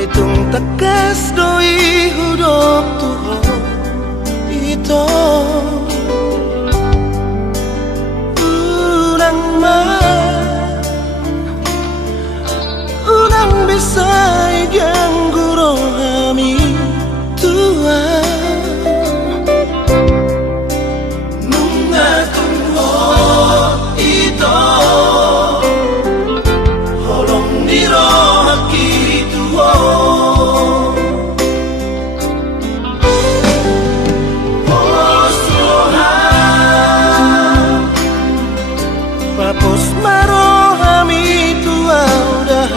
Paitung tegas doi hudop tuho ito unang bisa iganggu rohami tua nunga tungho ito holong di rohaki tuho papos marohami tua udah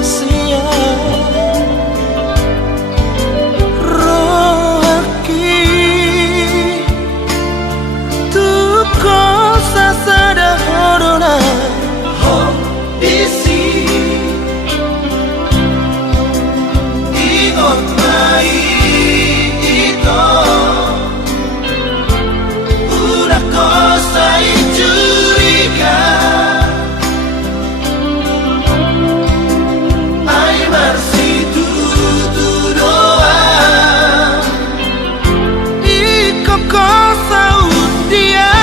siap rohaki tu cosa sada horona ho isi ingot mai ito una cosa injuriga ai marsi tu doa iko cosa dia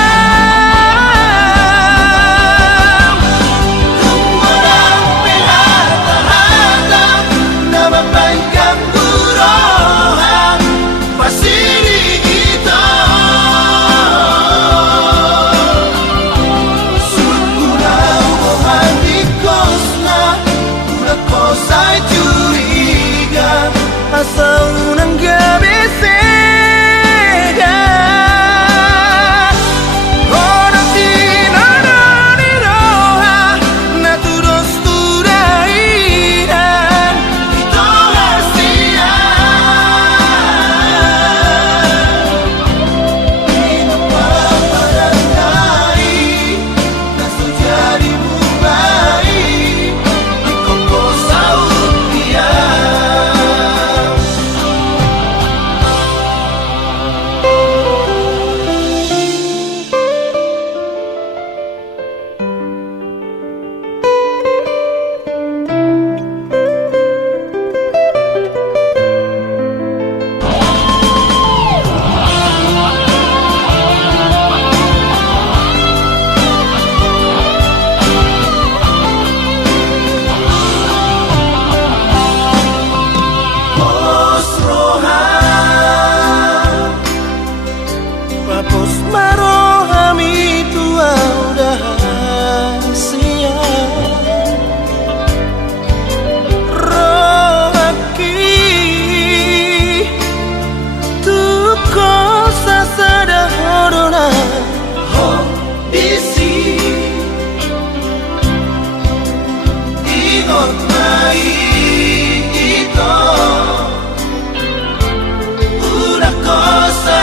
tumorang pihata-hata nama baikkan buroha pasiri kita saya curiga asal unang gabi sega orang tiada di roha naturos turaidan itu rahasia hidup pada dai nasu jadi mulai papos marohami tua udah siap rohaki tu cosa sada horona ho isi ingot mai ito una cosa